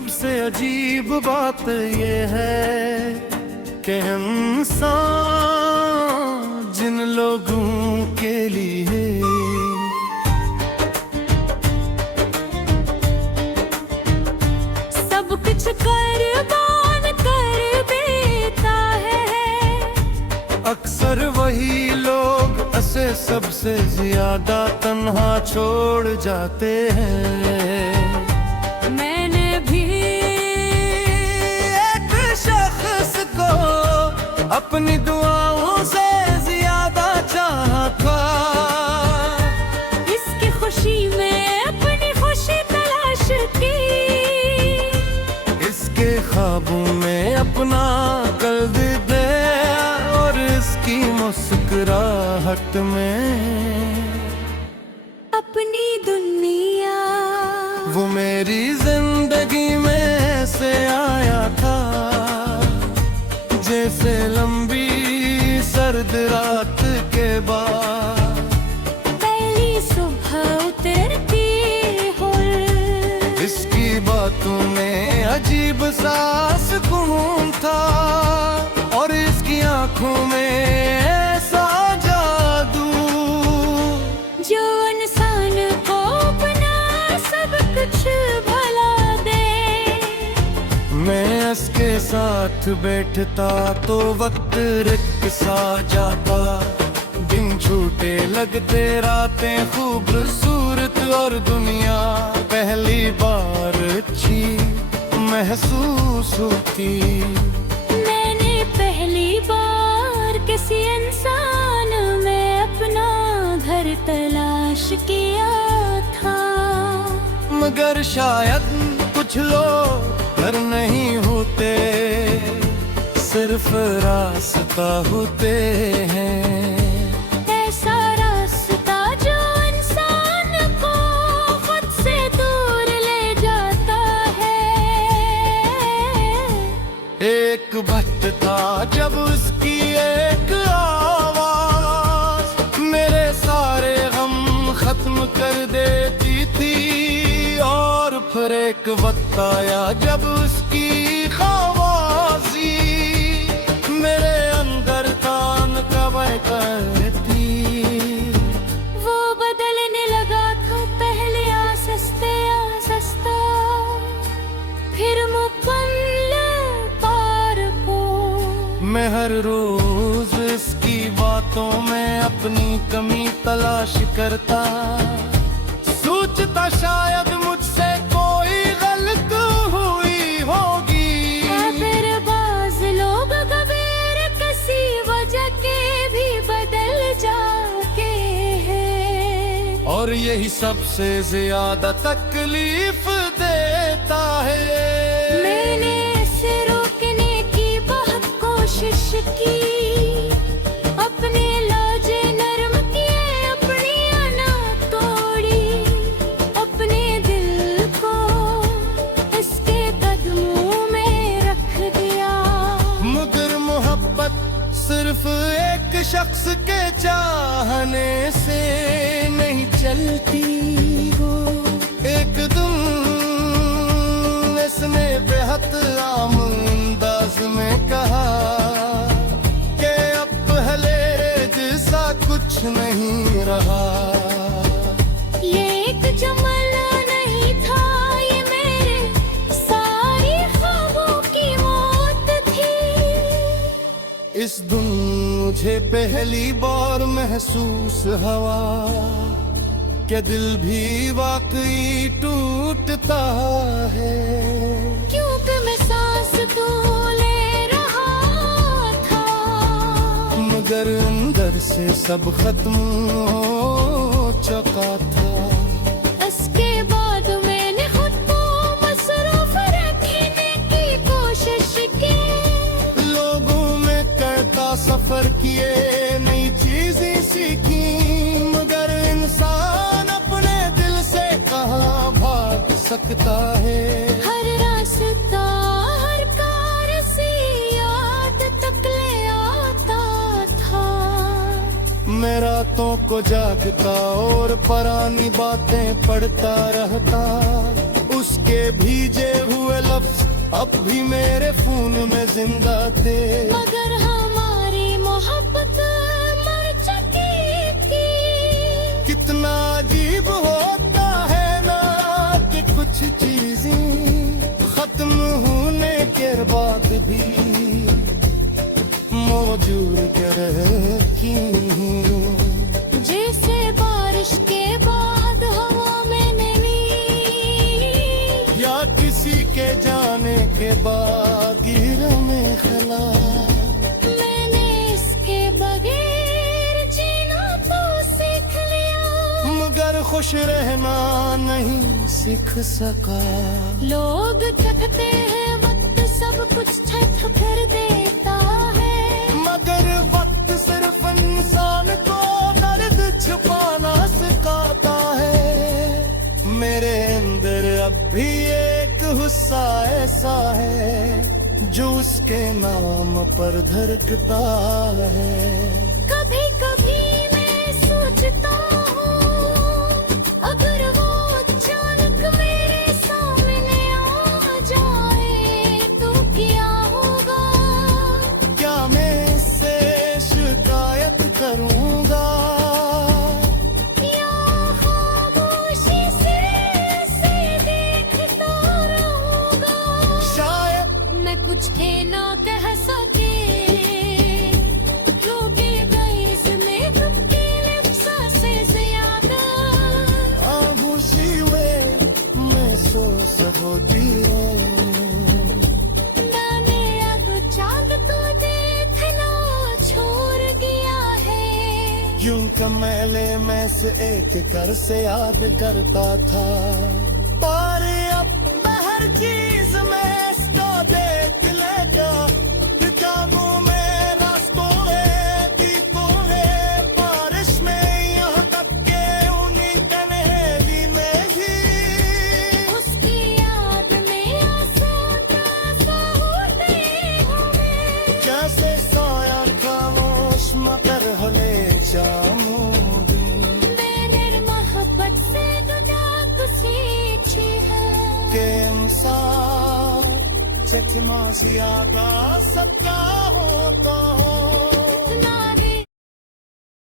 सबसे अजीब बात ये है कि इंसान जिन लोगों के लिए सब कुछ कुर्बान कर देता है, अक्सर वही लोग उसे सबसे ज्यादा तन्हा छोड़ जाते हैं। मैंने भी एक शख्स को अपनी दुआओं से ज्यादा चाहा था, इसकी खुशी में अपनी खुशी तलाश की, इसके ख्वाबों में अपना कल्ब दे और इसकी मुस्कुराहट में अपनी दुनिया। वो मेरी जिंदगी में से आया था जैसे लंबी सर्द रात के बाद पहली सुबह उतरती हो, इसकी बातों में अजीब सा सुकून था और इसकी आंखों में ऐसा जादू जो इंसान को अपना सब कुछ भला दे। मैं इसके साथ बैठता तो वक्त रिक्त सा जाता, दिन छूटे लगते रातें खूबसूरत और दुनिया पहली बार अच्छी महसूस होती। मैंने पहली बार किसी इंसान में अपना घर तलाश किया था, मगर शायद कुछ लोग घर नहीं होते, सिर्फ रास्ता होते हैं। ऐसा रास्ता जो इंसान को खुद से दूर ले जाता है। एक भक्त था जब उसकी एक आवाज मेरे सारे गम खत्म कर देती थी, और फिर एक वक्त आया जब उसकी खावाजी मेरे अंदर कान कबे करती। वो बदलने लगा था, पहले आसस्ते आसस्ता, फिर मुकम्मल पार को। मैं हर रोज इसकी बातों में अपनी कमी तलाश करता, सोचता शायद मुझसे कोई गलत हुई होगी। फिर बाज लोग गैर किसी वजह के भी बदल जाते हैं, और यही सबसे ज्यादा तकलीफ देता है। मैंने इसे रोकने की बहुत कोशिश की, अपने लाजे नरम किए, अपनी अना तोड़ी, अपने दिल को इसके कदमों में रख दिया। मगर मोहब्बत सिर्फ एक शख्स के चाहने से नहीं चलती हो। एक दिन इसने बेहद आम अंदाज में कहा कि अब पहले जैसा कुछ नहीं रहा। ये एक जमाना नहीं था, ये मेरे सारी ख्वाबों की मौत थी। इस दिन मुझे पहली बार महसूस हुआ कि दिल भी वाकई टूटता है। क्योंकि मैं सांस तो ले रहा था, मगर अंदर से सब खत्म हो चुका था। इसके बाद मैंने खुद को मसरूफ रखने की कोशिश की, लोगों में करता सफर किए, नई चीजें सीखी, मगर इंसान अपने दिल से कहाँ भाग सकता है। हर रास्ता हर कार सी याद तक ले आता था। मैं रातों को जागता और पुरानी बातें पढ़ता रहता, उसके के भीजे हुए लफ्ज अब भी मेरे खून में जिंदा थे। मगर हमारी मोहब्बत मर चुकी थी। कितना अजीब होता है ना कि कुछ चीजें खत्म होने के बाद भी मौजूद रहती हूँ। जैसे बारिश के बाद हवा में नमी, या किसी के जाने के बाद गिर में खला। मैंने इसके बगैर जीना तो सीख लिया। मगर खुश रहना नहीं सीख सका। लोग कहते हैं वक्त सब कुछ ठक कर देता है, मगर वक्त सिर्फ इंसान को दर्द छुपाना सिखाता है। मेरे अंदर अब भी एक गुस्सा ऐसा है जो उसके नाम पर धड़कता है। कभी कभी मैं सोचता हूँ अगर वो अचानक मेरे सामने आ जाए तो क्या होगा। क्या मैं इससे शिकायत करूंगा या खामोशी से इसे देखता रहूंगा। शायद मैं कुछ थे ना कह सके, रोके गए इसमें खुद के लिप्सा से ज्यादा। खामोशी में महसूस होती है। मैंने अब चांद तो देखना छोड़ दिया है। यूं कमेले में से एक घर से याद करता था, पर अब बाहर चीज में इसको देख लेगा। किताबों में रास्तों में गीतों में बारिश में यहाँ तक के उन्हीं तन्हेली में ही उसकी याद में आसा होते हमें। जैसे साया खामोश मगर हले जामूद। मैंने मोहब्बत से जुदा कुछ सीखी है। के इंसान जितना ज्यादा सच्चा होता हो